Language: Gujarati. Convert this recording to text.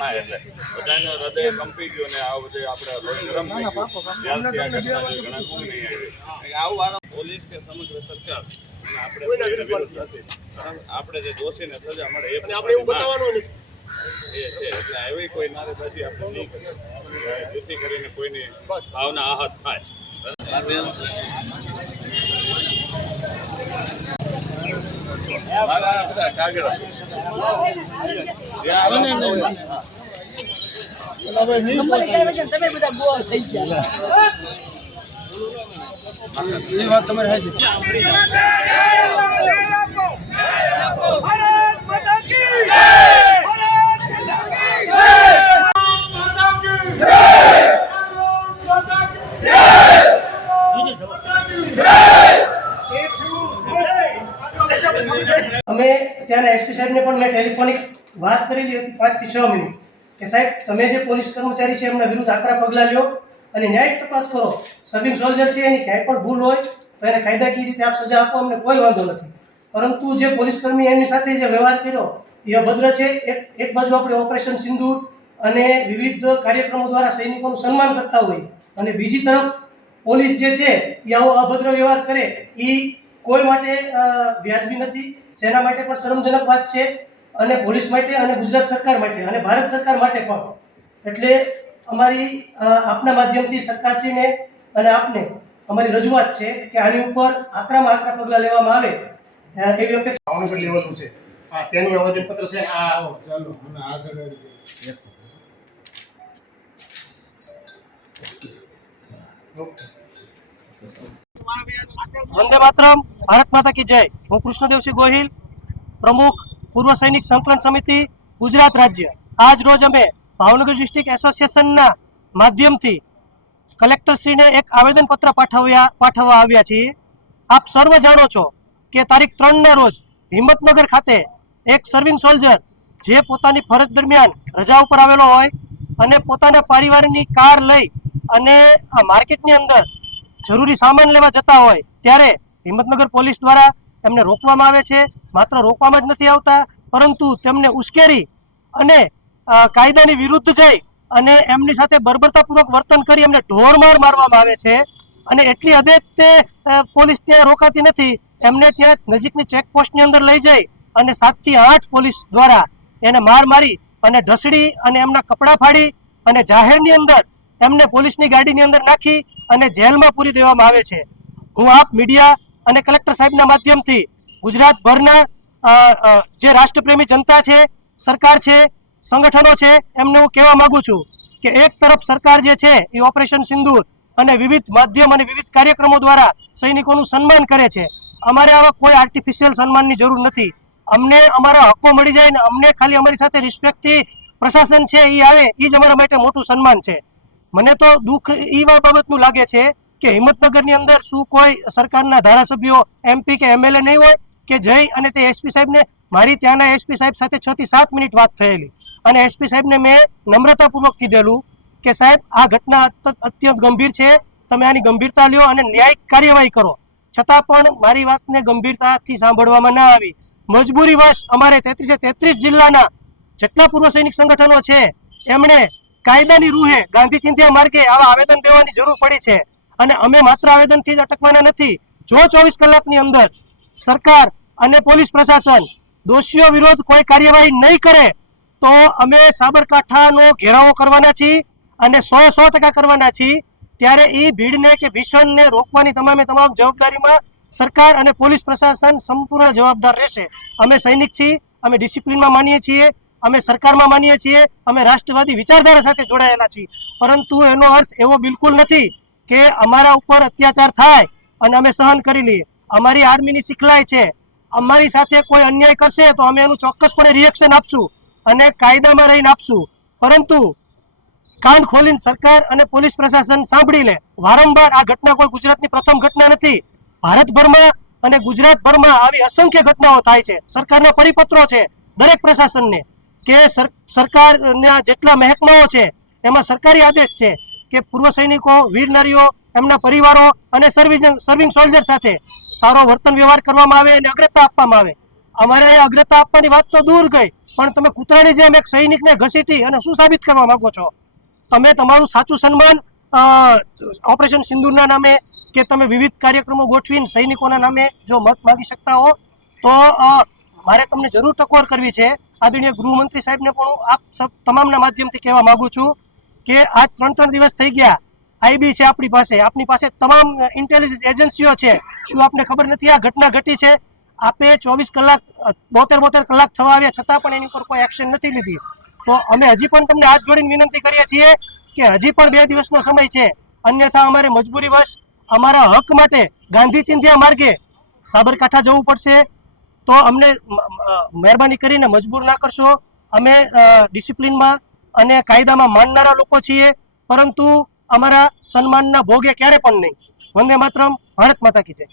થાય એટલે બધાને હૃદય કંપી ગયું ને આવું જે આપણે લોહી ગરમ થઈ ગયું ત્યારથી આ ઘટના જે ઘણા ઊંઘ નહીં આવી આવું આરામ પોલીસ કે સમગ્ર સરકાર આપણે જે દોષીને સજા મળે એ આપણે એવું બતાવવાનું નથી એ છે એટલે એવી કોઈ નારેબાજી આપણે નહીં કરીએ જેથી કરીને કોઈની ભાવના આહત થાય બધા કાગળ એ વાત તમારી હાચી અમે ત્યાંના એસપી સાહેબને પણ મેં ટેલિફોનિક વાત કરેલી હતી 5 થી 6 મિનિટ કે સાહેબ તમે જે પોલીસ કર્મચારી છે એમના વિરુદ્ધ આકરા પગલાં લ્યો અને ન્યાયિક તપાસ કરો. સર્વિંગ સોલ્જર છે એની ક્યાંય પણ ભૂલ હોય તો એને કાયદાકીય રીતે આપ સજા આપો, અમને કોઈ વાંધો નથી. પરંતુ જે પોલીસ કર્મી એમની સાથે જે વ્યવહાર કર્યો એ અભદ્ર છે. એક બાજુ આપણે ઓપરેશન સિંદૂર અને વિવિધ કાર્યક્રમો દ્વારા સૈનિકોનું સન્માન કરતા હોય અને બીજી તરફ પોલીસ જે છે એ આવો અભદ્ર વ્યવહાર કરે એ કોઈ માટે વ્યાજબી નથી. સેના માટે પણ શરમજનક વાત છે અને પોલીસ માટે અને ગુજરાત સરકાર માટે અને ભારત સરકાર માટે પણ. એટલે અમારી આપના માધ્યમથી સરકારશ્રીને અને આપને અમારી રજૂઆત છે કે આની ઉપર આકરામાં આકરા પગલાં લેવામાં આવે એવી અપેક્ષા. ભાવનગર લેવાનું છે તેનું આવેદનપત્ર છે. ચાલો અને આગળ વંદે માતરમ, ભારત માતા કી જય. હું કૃષ્ણદેવસિંહ ગોહિલ, પ્રમુખ પૂર્વ સૈનિક સંકલન સમિતિ ગુજરાત રાજ્ય. આજ રોજ અમે ભાવનગર ડિસ્ટ્રિક્ટ એસોસિએશનના માધ્યમથી કલેક્ટરશ્રીને એક આવેદનપત્ર પાઠવવા આવ્યા છીએ. આપ સર્વ જાણો છો કે તારીખ 3ના રોજ હિંમતનગર ખાતે એક સર્વિંગ સોલ્જર જે પોતાની ફરજ દરમિયાન રજા ઉપર આવેલો હોય અને પોતાના પરિવારની કાર લઈ અને માર્કેટની અંદર જરૂરી સામાન લેવા જતા હોય ત્યારે હિંમતનગર પોલીસ દ્વારા એમને રોકવામાં આવે છે. માત્ર રોકવામાં જ નથી આવતા પરંતુ તેમને ઉશ્કેરી અને કાયદાની વિરુદ્ધ જઈ અને એમની સાથે બર્બરતાપૂર્વક વર્તન કરી એમને ઢોરમાર મારવામાં આવે છે. અને એટલી હદે તે પોલીસ ત્યાં રોકાતી નથી, એમને ત્યાં નજીકની ચેકપોસ્ટની અંદર લઈ જઈ અને 7 થી 8 પોલીસ દ્વારા એને માર મારી અને ઢસડી અને એમના કપડાં ફાડી અને જાહેરની અંદર એમને પોલીસની ગાડીની અંદર નાખી અને જેલમાં પૂરી દેવામાં આવે છે. હું આપ મીડિયા અને કલેક્ટર સાહેબના માધ્યમથી ગુજરાતભરના જે રાષ્ટ્રપ્રેમી જનતા છે, સરકાર છે, સંગઠનો છે, એમને હું કહેવા માંગુ છું કે એક તરફ સરકાર જે છે એ ઓપરેશન સિંદૂર અને વિવિધ માધ્યમ અને વિવિધ કાર્યક્રમો દ્વારા સૈનિકોનું સન્માન કરે છે. અમારે આવા કોઈ આર્ટિફિશિયલ સન્માનની જરૂર નથી. અમને અમારા હક્કો મળી જાય ને અમને ખાલી અમારી સાથે રિસ્પેક્ટથી પ્રશાસન છે એ આવે એ જ અમારા માટે મોટું સન્માન છે. મને તો દુઃખ એ બાબતનું લાગે છે કે હિંમતનગરની અંદર શું કોઈ સરકારના ધારાસભ્યો, MP કે MLA નહીં હોય કે જઈ અને તે એસપી સાહેબને, મારી ત્યાંના એસપી સાહેબ સાથે 6 થી 7 મિનિટ વાત થયેલી અને એસપી સાહેબને મેં નમ્રતાપૂર્વક કીધેલું કે સાહેબ આ ઘટના અત્યંત ગંભીર છે, તમે આની ગંભીરતા લ્યો અને ન્યાયિક કાર્યવાહી કરો. છતાં પણ મારી વાતને ગંભીરતાથી સાંભળવામાં ન આવી. મજબૂરીવશ અમારે 33 જિલ્લાના જેટલા પૂર્વ સૈનિક સંગઠનો છે એમણે કાયદાની રૂહે ગાંધી ચિંધ્યા માર્ગે આવા આવેદન દેવાની જરૂર પડી છે. અને અમે માત્ર આવેદનથી જ અટકવાના નથી. જો 24 કલાકની અંદર સરકાર અને પોલીસ પ્રશાસન દોષીઓ વિરુદ્ધ કોઈ કાર્યવાહી નહીં કરે તો અમે સાબરકાંઠાનો ઘેરાવો કરવાના છીએ અને 100% કરવાના છીએ. ત્યારે એ ભીડને કે ભીષણને રોકવાની તમામ જવાબદારીમાં સરકાર અને પોલીસ પ્રશાસન સંપૂર્ણ જવાબદાર રહેશે. અમે સૈનિક છીએ, અમે ડિસિપ્લિનમાં માનીએ છીએ, અમે સરકારમાં માનીએ છીએ, અમે રાષ્ટ્રવાદી વિચારધારા સાથે જોડાયેલા છીએ. પરંતુ એનો અર્થ એવો બિલકુલ નથી કે અમારા ઉપર અત્યાચાર થાય અને અમે સહન કરી લઈએ. અમારી આર્મીની શીખલાઈ છે, અમારી સાથે કોઈ અન્યાય કરશે તો અમે એનું ચોક્કસપણે રિએક્શન આપશું અને કાયદામાં રહીને આપશું. પરંતુ કાન ખોલીને સરકાર અને પોલીસ પ્રશાસન સાંભળી લે. વારંવાર આ ઘટના કોઈ ગુજરાતની પ્રથમ ઘટના નથી. ભારતભરમાં અને ગુજરાતભરમાં આવી અસંખ્ય ઘટનાઓ થાય છે. સરકારના પરિપત્રો છે દરેક પ્રશાસનને કે સરકારના જેટલા મહેકમાઓ છે એમાં સરકારી આદેશ છે કે પૂર્વ સૈનિકો, વીર નારીઓ, એમના પરિવારો અને સર્વિંગ સોલ્જર સાથે સારો વર્તન વ્યવહાર કરવામાં આવે અને અગ્રતા આપવામાં આવે. અમારે અગ્રતા આપવાની વાત તો દૂર ગઈ, પણ તમે કૂતરાની જેમ એક સૈનિકને ઘસીટી અને શું સાબિત કરવા માંગો છો? તમે તમારું સાચું સન્માન ઓપરેશન સિંદૂરના નામે કે તમે વિવિધ કાર્યક્રમો ગોઠવીને સૈનિકોના નામે જો મત માગી શકતા હો તો મારે તમને જરૂર ટકોર કરવી છે. આદરણીય ગૃહમંત્રી સાહેબને પણ હું આપ તમામના માધ્યમથી કહેવા માંગુ છું કે આજ 3 દિવસ થઈ ગયા, આઈબી છે આપની પાસે તમામ ઇન્ટેલિજન્સ એજન્સીઓ છે. શું આપને ખબર નથી આ ઘટના ઘટી છે? આપે 24 કલાક 72 કલાક થવા આવ્યા છતાં પણ એની પર કોઈ એક્શન નથી લીધી. તો અમે હજી પણ તમને હાથ જોડીને વિનંતી કરીએ છીએ કે હજી પણ 2 દિવસનો સમય છે, અન્યથા અમારે મજબૂરીવશ અમારા હક માટે ગાંધી ચિંધ્યા માર્ગે સાબરકાંઠા જવું પડશે. તો અમને મહેરબાની કરીને મજબૂર ના કરશો. અમે ડિસિપ્લિનમાં અને કાયદામાં માનનારા લોકો છીએ, પરંતુ અમારા સન્માનના ભોગે ક્યારે પણ નહીં. વંદે માતરમ. ભારત માતા કી જય.